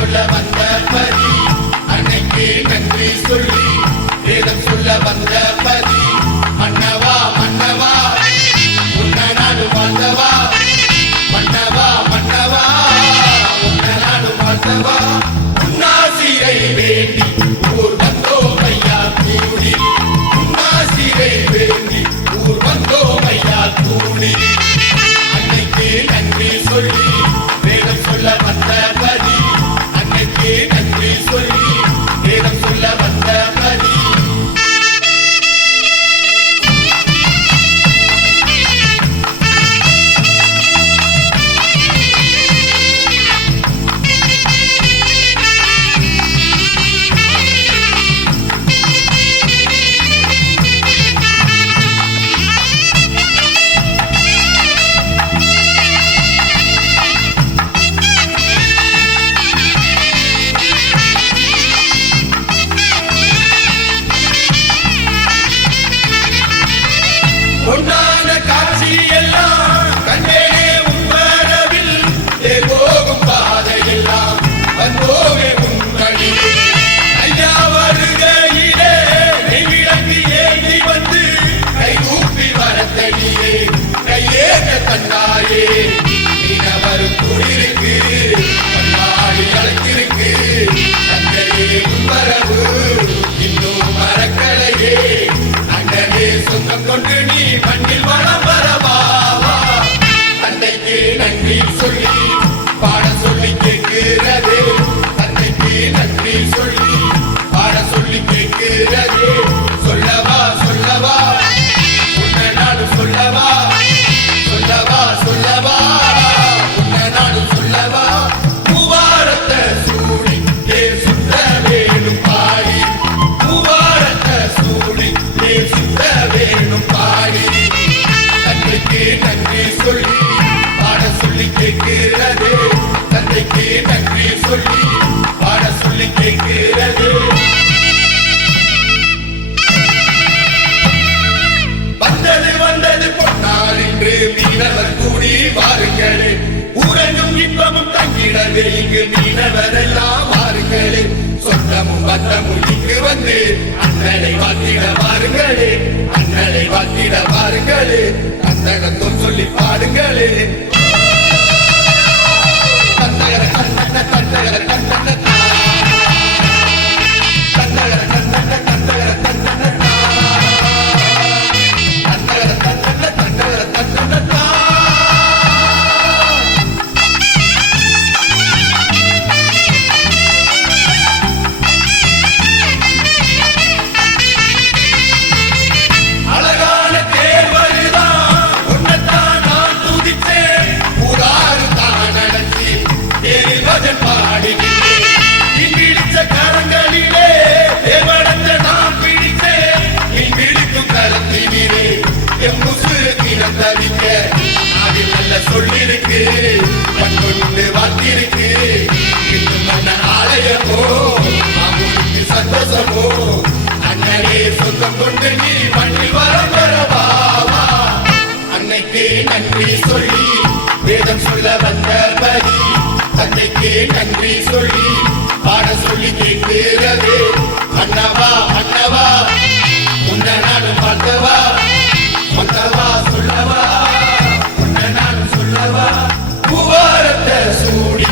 சொல்ல வந்த பதி அன்னைக்கு நன்றி சொல்லி வேதம் சொல்ல வந்த பதி மன்னவா மன்னவா உன்னை நாடு வாழ்ந்தவா மன்னவா மன்னவா உன்னை நாடு வாழ்ந்தவா உன்னாசிரை வேண்டி ஊர் வந்தோம் ஐயா கூடி உன்னாசிரை வேண்டி ஊர் வந்தோம் ஐயா கூடி அன்னைக்கு நன்றி சொல்லி வேதம் சொல்ல வந்த பதி அன்னைக்கு நன்றி சொல்லி வேதம் சொல்ல வந்த பதி பொன்னான காட்சி எல்லாம் கண்டேனே உன்வரவில் போகும் பாதையெல்லாம் வந்தோமே உன்வழி ஐயா வருகையிலே நெய்விளக்கு ஏந்தி வந்து கை கூப்பி வரத்தடியே கையேற்ற தந்தாயே மீனவரும் குடிருக்கு கண்ணாடி அழைத்திருக்கு தந்தையே உன்வரவு இன்னும் மறக்கலையே அங்கனே சொந்தம் கொண்டு நீ மண்ணில் வளம் வரவாவா தந்தைக்கு நன்றி சொல்லி பாட சொல்லி கேட்கிறது தந்தைக்கு நன்றி சொல்லி பாட சொல்லி கேட்கிறது சொல்லவா சொல்லவா உன்னை நாடு சொல்லவா சொல்லவா சொல்லவா உன்னை நாடு சொல்லவா பூவாரத்தை சூடி சுத்த வேணும் பாடி பூவாரத்தை சூடி சுத்த வேணும் பாடி தந்தைக்கு நன்றி சொல்லி பாட சொல்லி கேட்கிறது தந்தைக்கு நன்றி சொல்லி பாட சொல்லி கேட்கிறது வந்தது வந்தது பொன்னால் என்று மீனவர் கூடி வாருங்களே ஊரங்கும் இன்பமும் தங்கிடவே இங்கு மீனவர் எல்லாம் வாருங்களே சொந்தமும் பந்தமும் இங்கு வந்து அண்ணனை வாத்திட வாருங்களே அண்ணனை வாத்திட வாருங்களே தந்தகத்தும் சொல்லி பாடுங்களே தந்தகர கண்ணன தந்தகர கண்ணன தந்தகர கண்ணன தந்தகர கண்ணன தந்தகர கண்ணன தந்தகர கண்ணன அழகான தேர் வருதான் உன்னைத்தான் நான் துதித்தேன் ஊராறு தான் நடத்தி தேரில் பஜன் பாடுகிறேன் இங்கிடிச்ச கரங்களிலே தேவடத்தை நான் பிடித்தேன் இங்கிடிக்கும் கரத்தினே எம் முசுறு தினம் தவிக்க அதில் நல்ல சொல்லிருக்கு கண்கொண்டு வாத்திருக்கு இன்னும் மன்ன ஆலயமோ மாமுடிக்கு சந்தோஷமோ அண்ணனே சொந்தம் கொண்டு நீ மண்ணில் வரம் வரவாவா அன்னைக்கு நன்றி சொல்லி வேதம் சொல்ல வந்த பதி தந்தைக்கு நன்றி சொல்லி பாட சொல்லி கேட்கிறது மன்னவா மன்னவா உன்னை நானும் பார்த்தவா மன்னவா சொல்லவா உன்னை நானும் சொல்லவா பூவாரத்தை சூடி